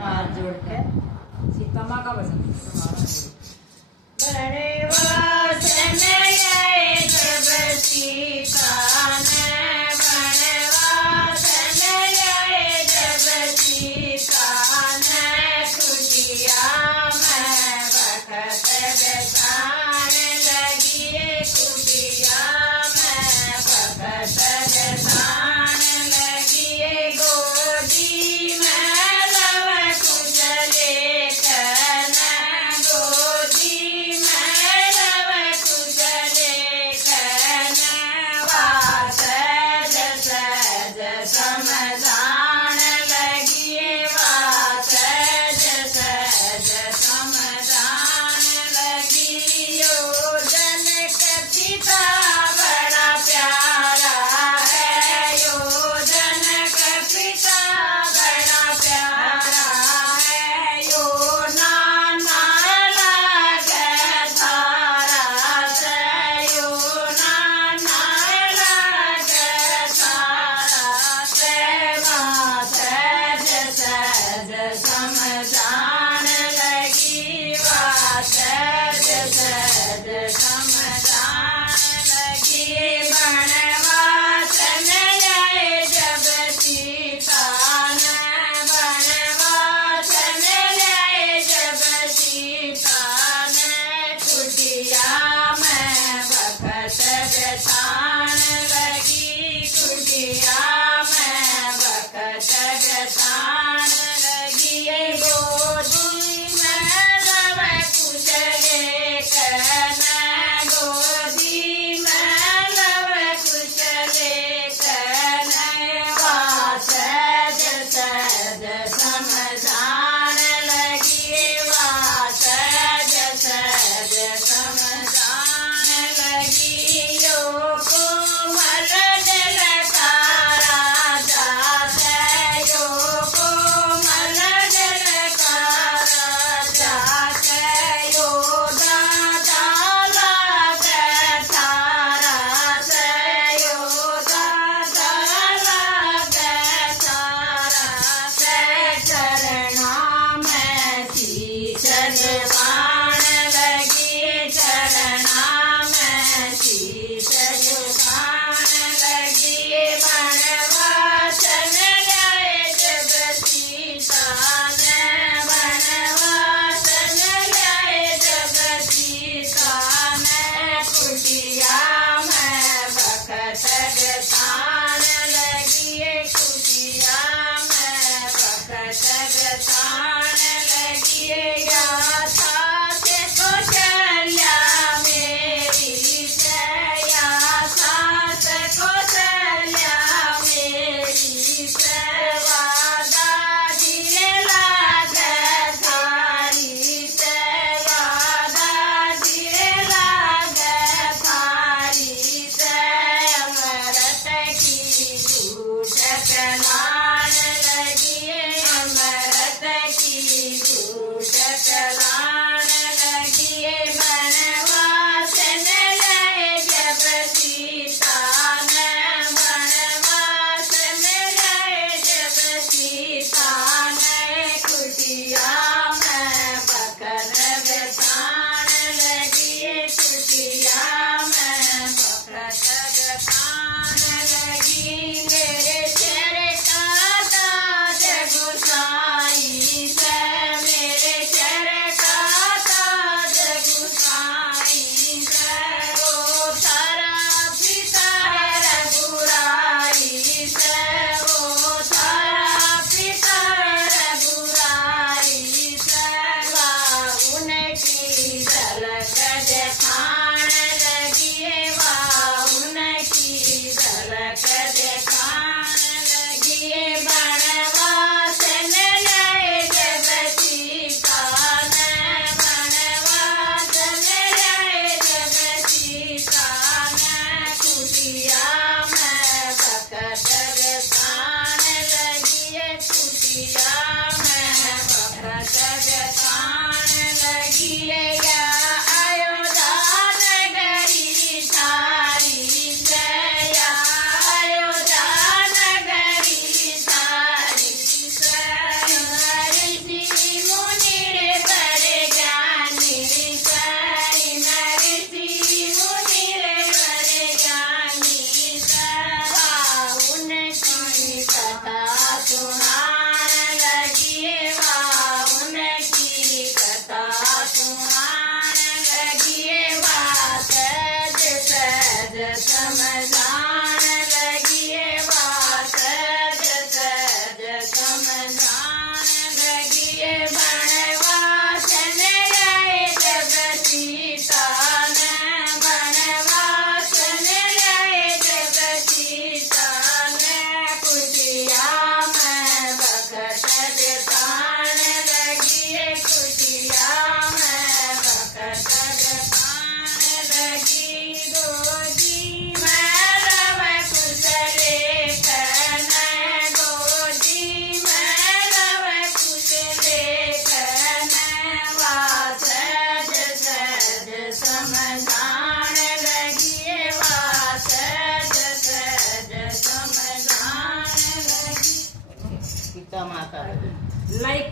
हाथ जोड़ के सीता माँ का भजन वनवासन गए जब सीता ने, वनवासन गए जब सीता ने, कुटिया में बखत बेसाने लगी, कुटिया में बखत बेसाने लगी, गोदी में लव कुचले कना, गोदी में लव कुचले कना, वास जस जस समझान लगी, वास जस जस समझान लगी, योजन कथिता बड़ा प्यारा है, योजन कथिता बड़ा प्यारा है, यो नाना लागे तारा से, यो नाना लागे तारा से, वास जस जस समझान लगी, वास जस जस समझान लगी, वनवासन गए जब सीता ने, वनवासन गए जब सीता ने, कुटिया में बखत बेसान लगी, कुटिया में बखत बेसान लगी, गोदी में लव कुचले कना, गोदी में लव कुचले कना, वास जस जस समझान लगी, वास जस जस समझान लगी, यो कोमल जल तारा जाते, यो कोमल जल तारा जाते, यो दादा लागे तारा से, यो दादा लागे तारा से, चरणा में शीश झुकान लगी, चरणा में शीश झुकान लगी, वनवासन गए जब सीता ने, वनवासन गए जब सीता ने, कुटिया में बखत बेसान लगी, कुटिया में बखत बेसान लगी, गाथा से कौशल्या मेरी से, गाथा से कौशल्या मेरी से, वादा दिए लागे थारी से, वादा दिए लागे थारी से, अमृत की झूठ चलान लगी, अमृत की झूठ सीता माता बजे। लाइक